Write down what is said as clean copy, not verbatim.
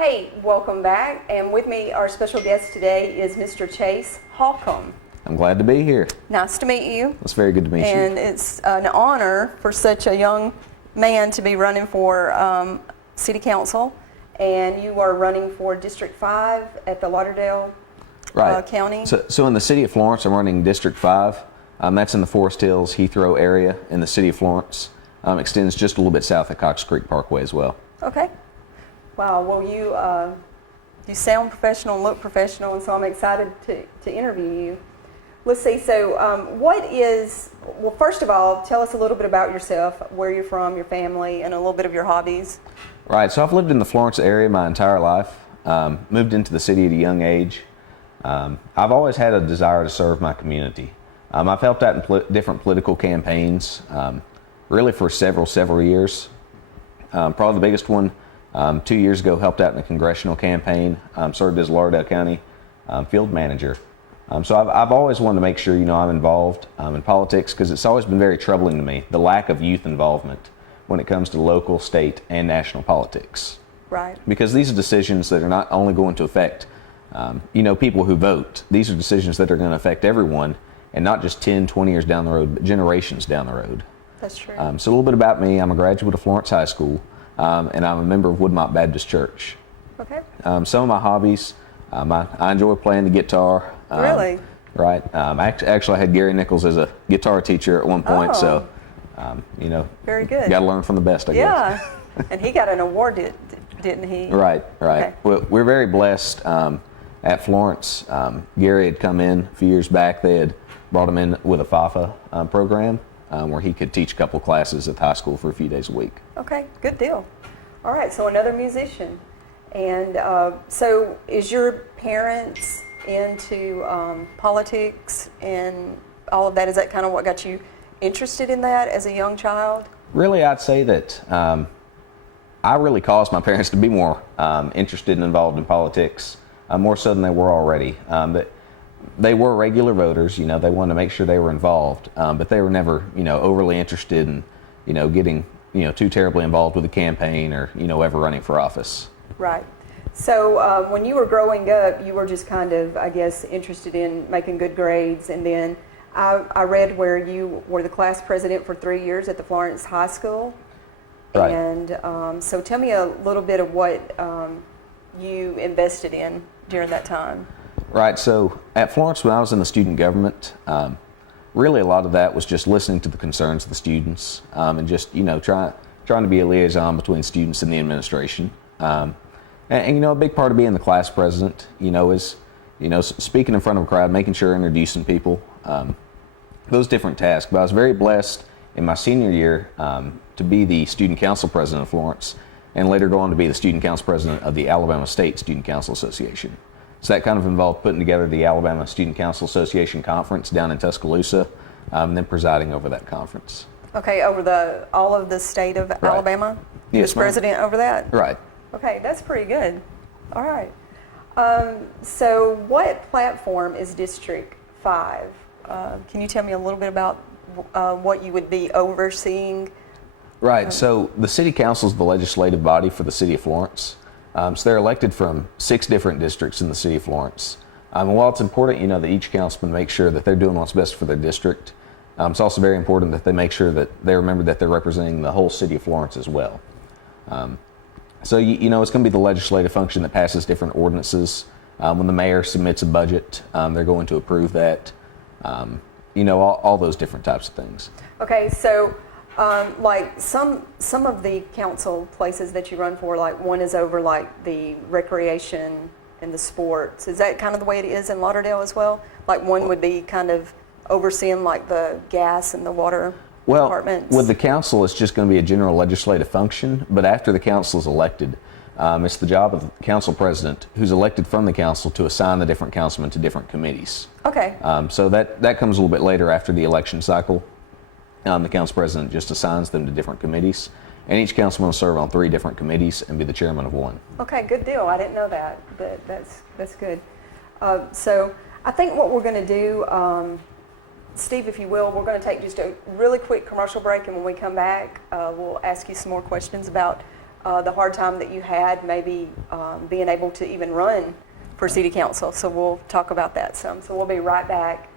Hey, welcome back. And with me, our special guest today is Mr. Chase Holcombe. I'm glad to be here. Nice to meet you. It's very good to meet you. And it's an honor for such a young man to be running for City Council. And you are running for District 5 at the Lauderdale County. So in the city of Florence, I'm running District 5. That's in the Forest Hills, Heathrow area in the city of Florence. Extends just a little bit south of Cox Creek Parkway as well. Okay. Well, you sound professional and look professional, and so I'm excited to interview you. Let's see, so well, first of all, tell us a little bit about yourself, where you're from, your family, and a little bit of your hobbies. Right, so I've lived in the Florence area my entire life, moved into the city at a young age. I've always had a desire to serve my community. I've helped out in different political campaigns, really for several years. Probably the biggest one 2 years ago, helped out in a congressional campaign, served as Lauderdale County field manager. So I've always wanted to make sure, I'm involved in politics, because it's always been very troubling to me, the lack of youth involvement when it comes to local, state, and national politics. Right. Because these are decisions that are not only going to affect, people who vote. These are decisions that are going to affect everyone, and not just 10, 20 years down the road, but generations down the road. That's true. So a little bit about me. I'm a graduate of Florence High School. And I'm a member of Woodmont Baptist Church. Okay. Some of my hobbies, I enjoy playing the guitar. Really? Right. I actually had Gary Nichols as a guitar teacher at one point, so, very good. Got to learn from the best, I guess. Yeah, and he got an award, didn't he? Right. Okay. We're very blessed at Florence. Gary had come in a few years back. They had brought him in with a FAFA program. Where he could teach a couple classes at the high school for a few days a week. Okay, good deal. All right, so another musician. And so is your parents into politics and all of that? Is that kind of what got you interested in that as a young child? Really, I'd say that I really caused my parents to be more interested and involved in politics, more so than they were already. But they were regular voters, they wanted to make sure they were involved, but they were never, overly interested in, getting, too terribly involved with the campaign or, ever running for office. Right. So when you were growing up, you were just kind of, I guess, interested in making good grades, and then I read where you were the class president for 3 years at the Florence High School. Right. And so tell me a little bit of what you invested in during that time. Right, so at Florence, when I was in the student government, really a lot of that was just listening to the concerns of the students and just, trying to be a liaison between students and the administration. And a big part of being the class president, is, speaking in front of a crowd, making sure introducing people, those different tasks. But I was very blessed in my senior year to be the student council president of Florence, and later go on to be the student council president of the Alabama State Student Council Association. So that kind of involved putting together the Alabama Student Council Association conference down in Tuscaloosa, and then presiding over that conference. Okay, over all of the state of Alabama? Yes, was president over that? Right. Okay, that's pretty good. All right. So what platform is District 5? Can you tell me a little bit about what you would be overseeing? Right, so the City Council is the legislative body for the City of Florence. So they're elected from 6 different districts in the city of Florence. And while it's important, that each councilman makes sure that they're doing what's best for their district, it's also very important that they make sure that they remember that they're representing the whole city of Florence as well. So, it's going to be the legislative function that passes different ordinances. When the mayor submits a budget, they're going to approve that. All those different types of things. Okay, so like some of the council places that you run for, like one is over like the recreation and the sports. Is that kind of the way it is in Lauderdale as well? Like one would be kind of overseeing like the gas and the water departments? With the council, it's just going to be a general legislative function, but after the council is elected, it's the job of the council president, who's elected from the council, to assign the different councilmen to different committees. Okay. So that comes a little bit later after the election cycle. The council president just assigns them to different committees, and each councilman will serve on 3 different committees and be the chairman of one. Okay, good deal. I didn't know that, but that's good. So I think what we're going to do, Steve, if you will, we're going to take just a really quick commercial break, and when we come back, we'll ask you some more questions about the hard time that you had maybe being able to even run for city council. So we'll talk about that some. So we'll be right back.